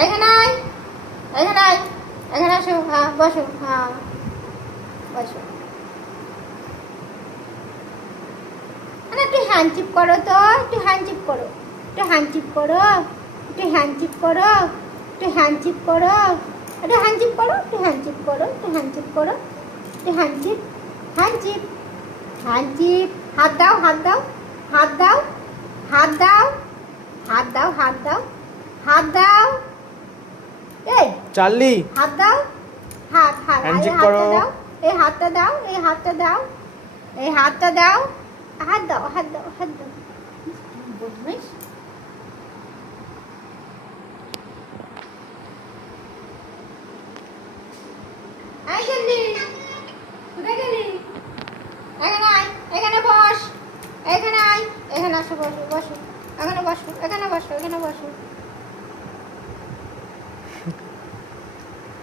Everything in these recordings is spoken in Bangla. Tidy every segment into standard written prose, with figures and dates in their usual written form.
এখানে আয়, এখানে আয়, এখানে আসো। হ্যাঁ বসো, হ্যাঁ বসো। একটু হ্যান্ডচিপ করো তো, একটু হ্যান্ডচিপ করো, একটু হ্যান্ডচিপ করো, একটু হ্যান্ডচিপ করো, একটু হ্যান্ডচিপ করো, একটু হ্যান্ডচিপ করো, একটু হ্যান্ডচিপ করো, একটু হ্যান্ডচিপ করো, একটু হ্যান্ডচিপ, হ্যান্ডচিপ, হ্যান্ডচিপ। হাত দাও, হাত দাও, হাত দাও, হাত দাও, হাত দাও, হাত দাও, হাত দাও। এই চার্লি, হাত দাও, হাত হাত হ্যান্ডশেক হাতটা করো। দাও, এই হাতটা দাও, এই হাতটা দাও, এই হাতটা দাও, হাত দাও, হাত দাও, হাত দাও। বদমাইশ। আয় জলদি, কোথায় গেলি? এখানে আয়, এখানে বস, এখানে আয়, এখানে আসো, বসো বসো, এখানে বসো, এখানে বসো, এখানে বসো।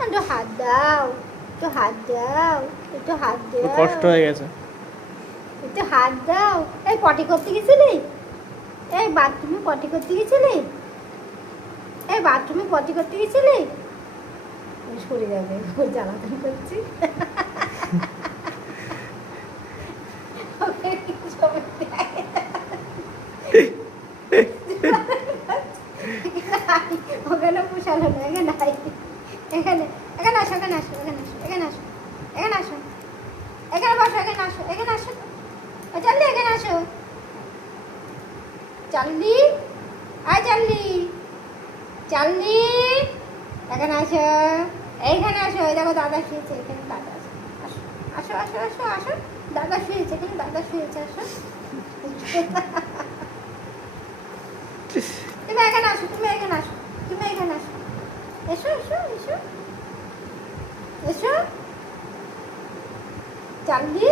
একটু হাত দাও, একটু হাত দাও, একটু হাত দাও। কষ্ট হয়ে গেছে। একটু হাত দাও। এই পটি করতে গেছিলি? এই বাথরুমে পটি করতে গেছিলি? এই বাথরুমে পটি করতে গেছিলি? সরে যাবে, ওর জ্বালাতন করছি। ওখানে পোষালো না, এখানে আয়, এখানে, এখানে আসো, এখানে আসো, এখানে আসো, এখানে আসো, এখানে আসো, এখানে বসো, এখানে আসো, এখানে আসো। চাল্লি এখানে আসো, চাল্লি, আয় চাল্লি, চাল্লি এখানে আসো, এইখানে আসো। এই দেখো দাদা শুয়েছে, এখানে দাদা আসো, আসো আসো আসো আসো, দাদা শুয়েছে, এখানে দাদা শুয়েছে, আসো। তুমি এখানে আসো, তুমি এখানে আসো, তুমি এখানে আসো, এসো এসো এসো এসো। চাল্লি